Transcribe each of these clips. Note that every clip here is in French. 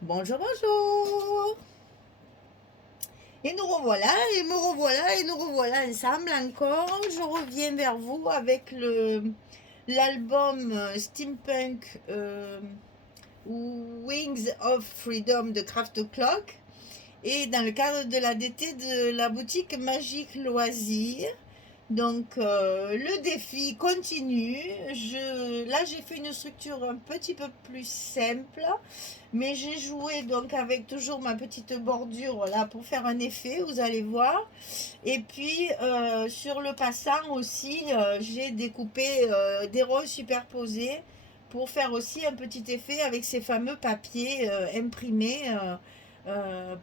Bonjour, bonjour. Et nous revoilà, et me revoilà, et nous revoilà ensemble encore. Je reviens vers vous avec l'album Steampunk Wings of Freedom de Craft Clock. Et dans le cadre de la DT de la boutique Magique Loisirs. Donc le défi continue. Là j'ai fait une structure un petit peu plus simple, mais j'ai joué donc avec toujours ma petite bordure là pour faire un effet, vous allez voir. Et puis sur le passant aussi, j'ai découpé des roses superposés pour faire aussi un petit effet avec ces fameux papiers imprimés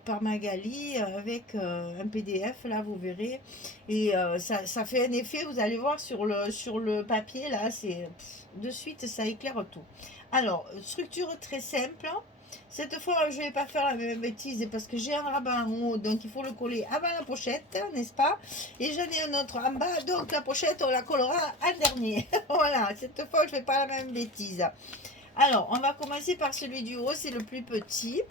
par Magali avec un PDF là, vous verrez. Et ça fait un effet, vous allez voir sur le papier là, c'est de suite ça éclaire tout. Alors, structure très simple. Cette fois, je ne vais pas faire la même bêtise parce que j'ai un rabat en haut, donc il faut le coller avant la pochette, n'est-ce pas? Et j'en ai un autre en bas, donc la pochette, on la collera en dernier. Voilà, cette fois, je ne fais pas la même bêtise. Alors, on va commencer par celui du haut, c'est le plus petit.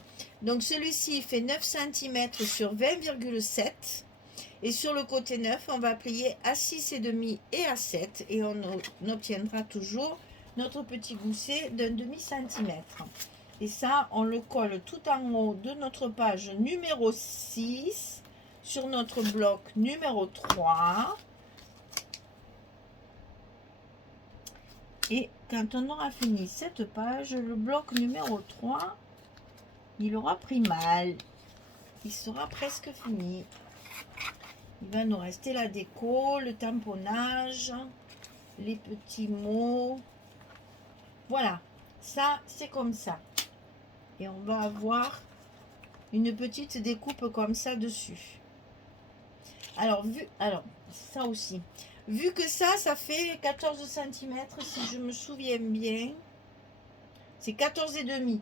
Donc, celui-ci fait 9 cm sur 20,7. Et sur le côté 9, on va plier à 6,5 et à 7. Et on obtiendra toujours notre petit gousset d'un demi-centimètre. Et ça, on le colle tout en haut de notre page numéro 6 sur notre bloc numéro 3. Et quand on aura fini cette page, le bloc numéro 3, il aura pris mal. Il sera presque fini. Il va nous rester la déco, le tamponnage, les petits mots. Voilà, ça c'est comme ça. Et on va avoir une petite découpe comme ça dessus. Alors, ça aussi. Vu que ça fait 14 cm, si je me souviens bien, c'est 14 et demi.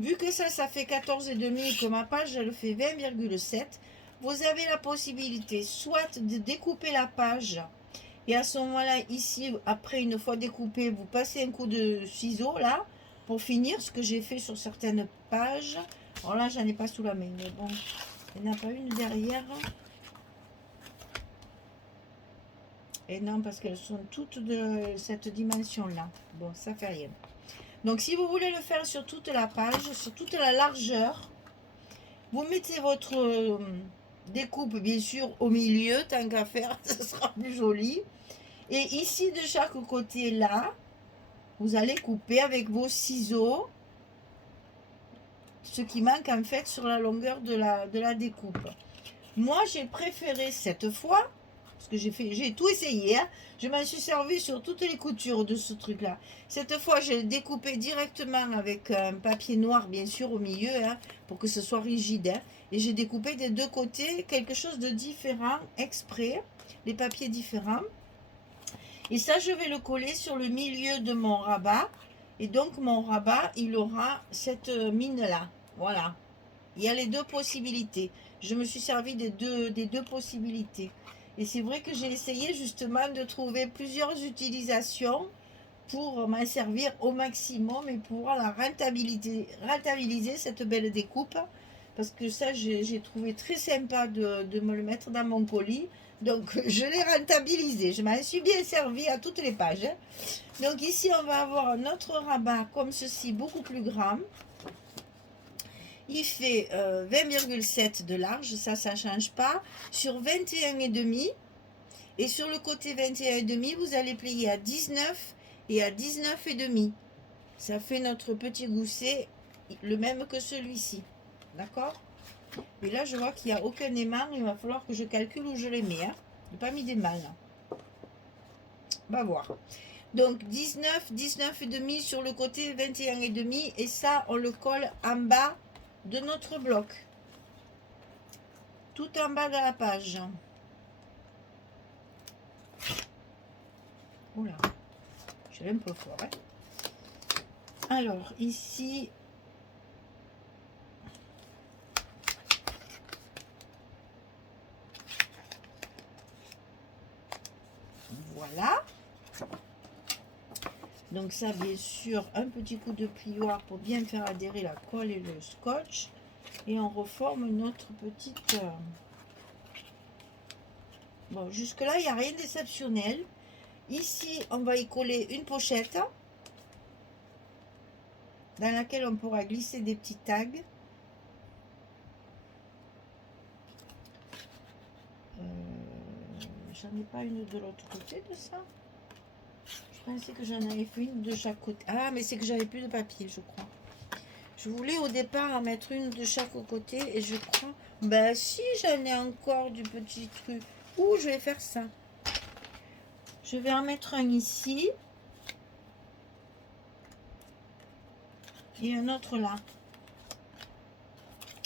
Vu que ça fait 14 et demi et que ma page, elle fait 20,7, vous avez la possibilité soit de découper la page et à ce moment-là, ici, après, une fois découpé, vous passez un coup de ciseau là pour finir ce que j'ai fait sur certaines pages. Alors là, j'en ai pas sous la main, mais bon, il n'y en a pas une derrière. Et non, parce qu'elles sont toutes de cette dimension-là. Bon, ça fait rien. Donc, si vous voulez le faire sur toute la page, sur toute la largeur, vous mettez votre découpe, bien sûr, au milieu, tant qu'à faire, ça sera plus joli. Et ici, de chaque côté, là, vous allez couper avec vos ciseaux ce qui manque en fait sur la longueur de la découpe. Moi, j'ai préféré cette fois, parce que j'ai tout essayé, hein, je m'en suis servi sur toutes les coutures de ce truc-là. Cette fois, j'ai découpé directement avec un papier noir, bien sûr, au milieu, hein, pour que ce soit rigide. Hein, et j'ai découpé des deux côtés quelque chose de différent, exprès, les papiers différents. Et ça, je vais le coller sur le milieu de mon rabat. Et donc, mon rabat, il aura cette mine-là. Voilà. Il y a les deux possibilités. Je me suis servi des deux possibilités. Et c'est vrai que j'ai essayé justement de trouver plusieurs utilisations pour m'en servir au maximum et pouvoir la rentabiliser cette belle découpe. Parce que ça, j'ai trouvé très sympa de me le mettre dans mon colis. Donc, je l'ai rentabilisé. Je m'en suis bien servi à toutes les pages. Hein. Donc, ici, on va avoir un autre rabat comme ceci, beaucoup plus grand. Il fait 20,7 de large, ça ne change pas. Sur 21,5. Et sur le côté 21,5, vous allez plier à 19 et à 19,5. Ça fait notre petit gousset, le même que celui-ci. D'accord? Et là, je vois qu'il n'y a aucun aimant. Il va falloir que je calcule où je les mets. Hein. Je n'ai pas mis des mains. On va voir. Donc 19, 19,5 sur le côté 21,5. Et ça, on le colle en bas de notre bloc. Tout en bas de la page. Oula, je suis un peu fort. Hein. Alors, ici, voilà. Donc ça, bien sûr, un petit coup de plioir pour bien faire adhérer la colle et le scotch. Et on reforme notre petite... Bon, jusque-là, il n'y a rien d'exceptionnel. Ici, on va y coller une pochette dans laquelle on pourra glisser des petits tags. J'en ai pas une de l'autre côté de ça. Je pensais que j'en avais fait une de chaque côté. Ah, mais c'est que j'avais plus de papier, je crois. Je voulais au départ en mettre une de chaque côté et je crois... Ben si, j'en ai encore du petit truc. Ouh, je vais faire ça. Je vais en mettre un ici. Et un autre là.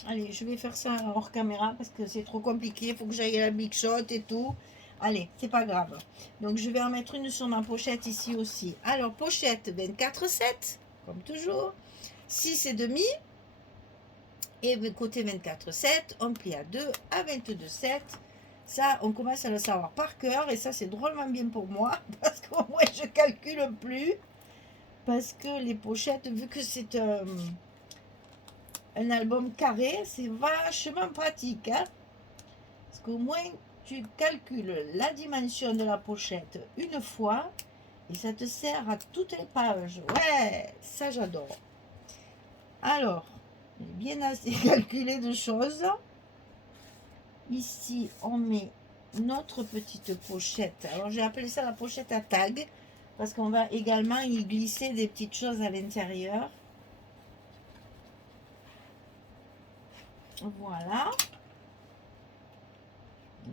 Allez, je vais faire ça hors caméra parce que c'est trop compliqué. Il faut que j'aille à la Big Shot et tout. Allez, c'est pas grave. Donc, je vais en mettre une sur ma pochette ici aussi. Alors, pochette 24,7, comme toujours. 6 et demi. Et côté 24,7, on plie à 2 à 22,7. Ça, on commence à le savoir par cœur. Et ça, c'est drôlement bien pour moi. Parce qu'au moins, je calcule plus. Parce que les pochettes, vu que c'est un album carré, c'est vachement pratique. Hein, parce qu'au moins, tu calcules la dimension de la pochette une fois. Et ça te sert à toutes les pages. Ouais, ça j'adore. Alors, j'ai bien assez calculé de choses. Ici, on met notre petite pochette. Alors, j'ai appelé ça la pochette à tag. Parce qu'on va également y glisser des petites choses à l'intérieur. Voilà.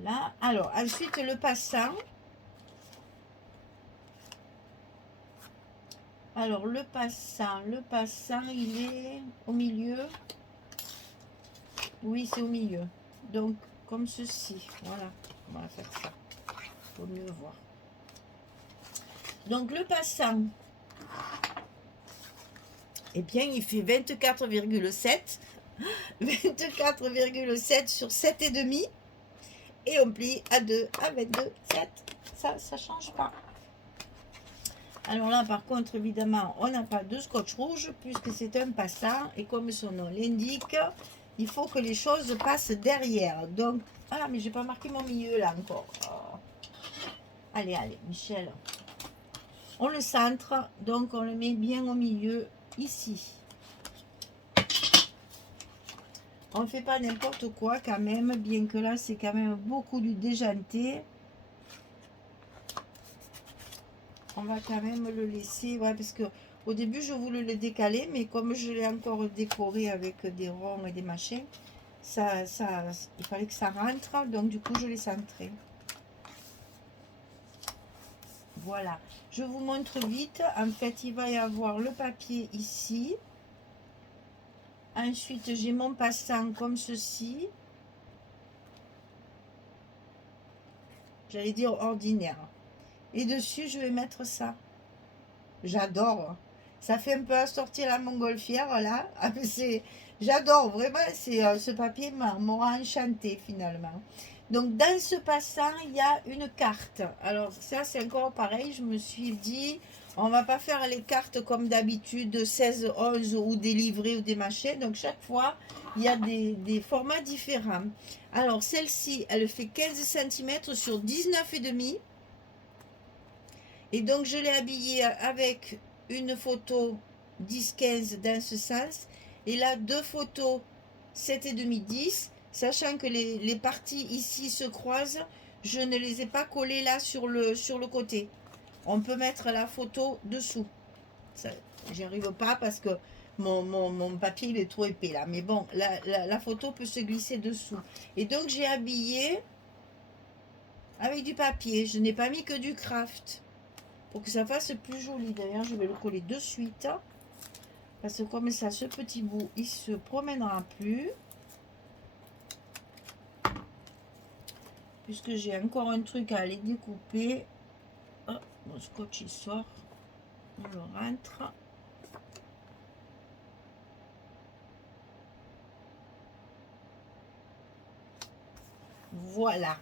Là. Alors, ensuite, le passant. Alors, le passant, il est au milieu. Oui, c'est au milieu. Donc, comme ceci. Voilà, on va faire ça pour mieux voir. Donc, le passant, eh bien, il fait 24,7. 24,7 sur 7,5. Et on plie à 2, à 22,7. Ça ne change pas. Alors là, par contre, évidemment, on n'a pas de scotch rouge puisque c'est un passant. Et comme son nom l'indique, il faut que les choses passent derrière. Donc, ah, mais j'ai pas marqué mon milieu là encore. Oh. Allez, allez, Michel. On le centre, donc on le met bien au milieu, ici. On ne fait pas n'importe quoi quand même, bien que là, c'est quand même beaucoup du déjanté. On va quand même le laisser, ouais, parce que au début, je voulais le décaler, mais comme je l'ai encore décoré avec des ronds et des machins, il fallait que ça rentre, donc du coup, je l'ai centré. Voilà, je vous montre vite. En fait, il va y avoir le papier ici. Ensuite, j'ai mon passant comme ceci. J'allais dire ordinaire. Et dessus, je vais mettre ça. J'adore. Ça fait un peu assortir la montgolfière, là. J'adore, vraiment. Ce papier m'aura enchanté, finalement. Donc, dans ce passant, il y a une carte. Alors, ça, c'est encore pareil. Je me suis dit, on va pas faire les cartes comme d'habitude, 16, 11 ou des livrets ou des machins. Donc, chaque fois, il y a des formats différents. Alors, celle-ci, elle fait 15 cm sur 19,5. Et donc, je l'ai habillée avec une photo 10-15 dans ce sens. Et là, deux photos 7,5, 10. Sachant que les parties ici se croisent, je ne les ai pas collées là sur le côté. On peut mettre la photo dessous. J'y arrive pas parce que mon papier il est trop épais là. Mais bon, la photo peut se glisser dessous. Et donc, j'ai habillé avec du papier. Je n'ai pas mis que du craft. Pour que ça fasse plus joli. D'ailleurs, je vais le coller de suite. Parce que comme ça, ce petit bout, il se promènera plus. Puisque j'ai encore un truc à aller découper. Oh, mon scotch, il sort. On le rentre. Voilà.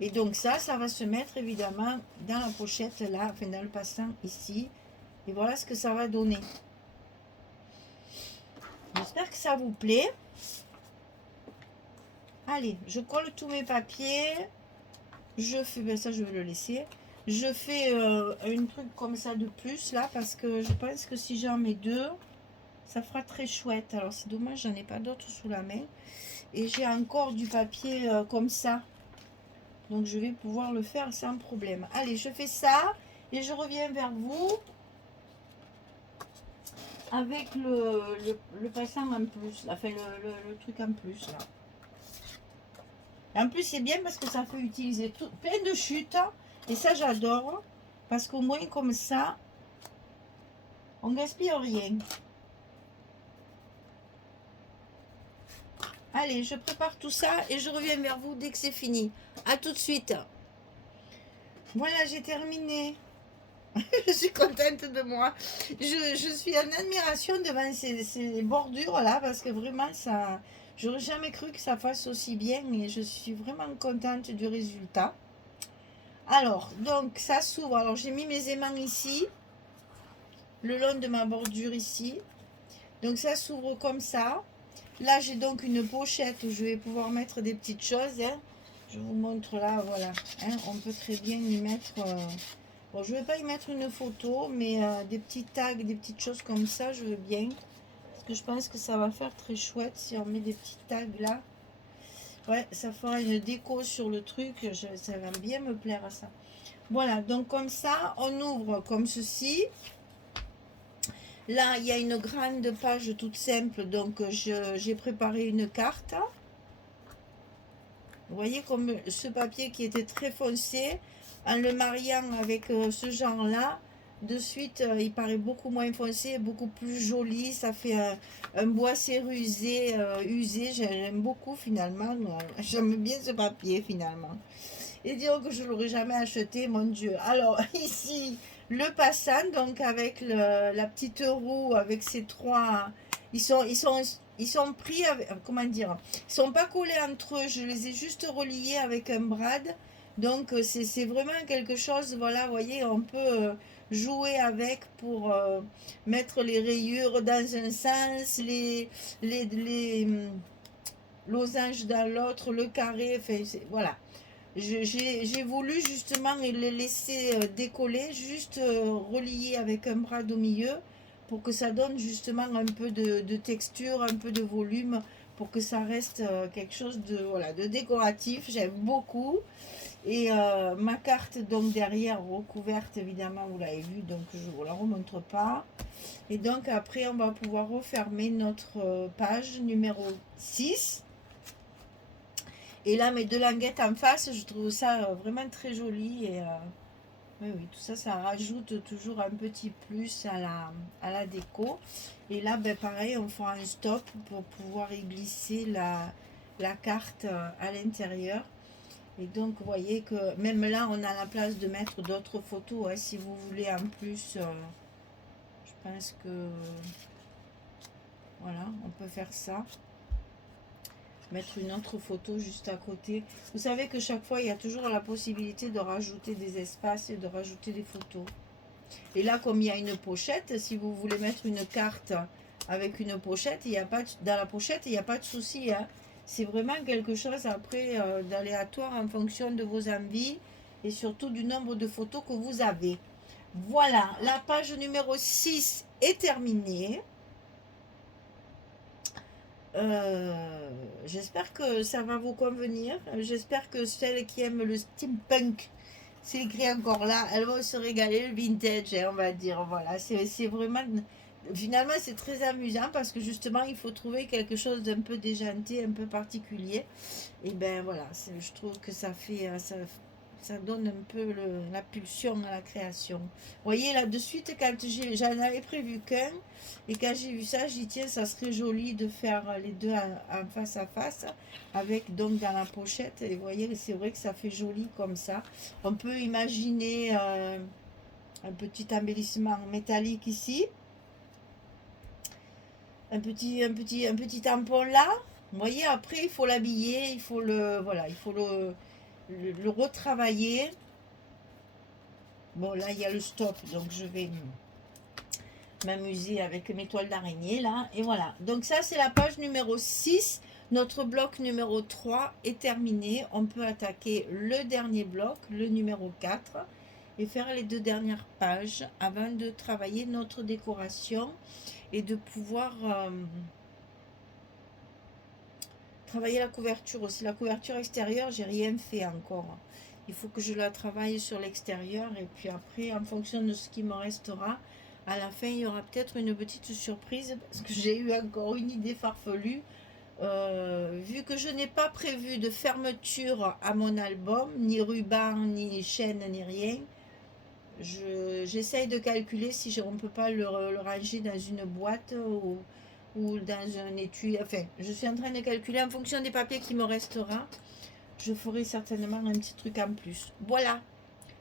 Et donc ça va se mettre évidemment dans la pochette là, enfin dans le passant ici. Et voilà ce que ça va donner. J'espère que ça vous plaît. Allez, je colle tous mes papiers. Je fais, ben ça je vais le laisser. Je fais un truc comme ça de plus là parce que je pense que si j'en mets deux, ça fera très chouette. Alors c'est dommage, j'en ai pas d'autres sous la main. Et j'ai encore du papier comme ça. Donc je vais pouvoir le faire sans problème. Allez, je fais ça et je reviens vers vous avec le passant en plus. Là, enfin le truc en plus là. En plus, c'est bien parce que ça fait utiliser plein de chutes. Et ça, j'adore. Parce qu'au moins, comme ça, on gaspille rien. Allez, je prépare tout ça et je reviens vers vous dès que c'est fini. À tout de suite. Voilà, j'ai terminé. Je suis contente de moi. Je suis en admiration devant ces bordures-là parce que vraiment, ça... J'aurais jamais cru que ça fasse aussi bien et je suis vraiment contente du résultat. Alors, donc, ça s'ouvre. Alors, j'ai mis mes aimants ici, le long de ma bordure ici. Donc, ça s'ouvre comme ça. Là, j'ai donc une pochette où je vais pouvoir mettre des petites choses. Hein. Je vous montre là, voilà. Hein, on peut très bien y mettre... bon, je ne vais pas y mettre une photo, mais des petits tags, des petites choses comme ça, je veux bien. Parce que je pense que ça va faire très chouette si on met des petits tags là. Ouais, ça fera une déco sur le truc. Ça va bien me plaire à ça. Voilà, donc comme ça, on ouvre comme ceci. Là, il y a une grande page toute simple, donc j'ai préparé une carte. Vous voyez comme ce papier qui était très foncé, en le mariant avec ce genre-là, de suite, il paraît beaucoup moins foncé, beaucoup plus joli. Ça fait un bois cérusé, usé. J'aime beaucoup finalement. J'aime bien ce papier finalement. Et dire que je ne l'aurais jamais acheté, mon Dieu. Alors, ici, le passant, donc avec la petite roue, avec ces trois... Ils sont pris, avec, comment dire, ils sont pas collés entre eux. Je les ai juste reliés avec un brad. Donc, c'est vraiment quelque chose, voilà, vous voyez, on peut jouer avec pour mettre les rayures dans un sens, les losanges dans l'autre, le carré, enfin, voilà. J'ai voulu justement les laisser décoller, juste relier avec un bras au milieu pour que ça donne justement un peu de texture, un peu de volume, pour que ça reste quelque chose de, voilà, de décoratif. J'aime beaucoup. Et ma carte donc derrière recouverte, évidemment, vous l'avez vu, donc je ne vous la remontre pas. Et donc après, on va pouvoir refermer notre page numéro 6. Et là, mes deux languettes en face, je trouve ça vraiment très joli. Et oui, oui, tout ça, ça rajoute toujours un petit plus à la déco. Et là, ben, pareil, on fera un stop pour pouvoir y glisser la carte à l'intérieur. Et donc, vous voyez que même là, on a la place de mettre d'autres photos. Hein, si vous voulez en plus, je pense que... Voilà, on peut faire ça. Mettre une autre photo juste à côté. Vous savez que chaque fois, il y a toujours la possibilité de rajouter des espaces et de rajouter des photos. Et là, comme il y a une pochette, si vous voulez mettre une carte avec une pochette, il y a pas de, dans la pochette, il n'y a pas de souci. Hein. C'est vraiment quelque chose après d'aléatoire en fonction de vos envies et surtout du nombre de photos que vous avez. Voilà, la page numéro 6 est terminée. J'espère que ça va vous convenir. J'espère que celles qui aiment le steampunk, c'est écrit encore là, elles vont se régaler. Le vintage, on va dire. Voilà, c'est vraiment... Finalement, c'est très amusant parce que justement, il faut trouver quelque chose d'un peu déjanté, un peu particulier. Et ben voilà, je trouve que ça fait... Ça donne un peu la pulsion à la création. Vous voyez, là, de suite, quand j'en avais prévu qu'un, et quand j'ai vu ça, j'ai dit, tiens, ça serait joli de faire les deux en face à face, avec donc dans la pochette. Et vous voyez, c'est vrai que ça fait joli comme ça. On peut imaginer un petit embellissement métallique ici. Un petit tampon là. Vous voyez, après, il faut l'habiller, il faut le... Voilà, il faut le retravailler. Bon, là, il y a le stop, donc je vais m'amuser avec mes toiles d'araignée là. Et voilà. Donc ça, c'est la page numéro 6. Notre bloc numéro 3 est terminé. On peut attaquer le dernier bloc, le numéro 4, et faire les 2 dernières pages avant de travailler notre décoration et de pouvoir travailler la couverture aussi. La couverture extérieure, j'ai rien fait encore. Il faut que je la travaille sur l'extérieur et puis après, en fonction de ce qui me restera, à la fin, il y aura peut-être une petite surprise parce que j'ai eu encore une idée farfelue. Vu que je n'ai pas prévu de fermeture à mon album, ni ruban, ni chaîne, ni rien, j'essaye de calculer si on ne peut pas le ranger dans une boîte ou dans un étui. Enfin, je suis en train de calculer en fonction des papiers qui me restera. Je ferai certainement un petit truc en plus. Voilà.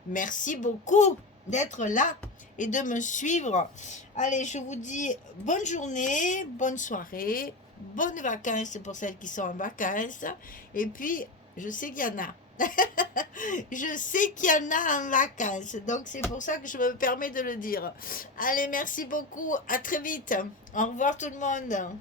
Merci beaucoup d'être là et de me suivre. Allez, je vous dis bonne journée, bonne soirée, bonnes vacances pour celles qui sont en vacances. Et puis, je sais qu'il y en a. Je sais qu'il y en a en vacances. Donc, c'est pour ça que je me permets de le dire. Allez, merci beaucoup. À très vite. Au revoir tout le monde.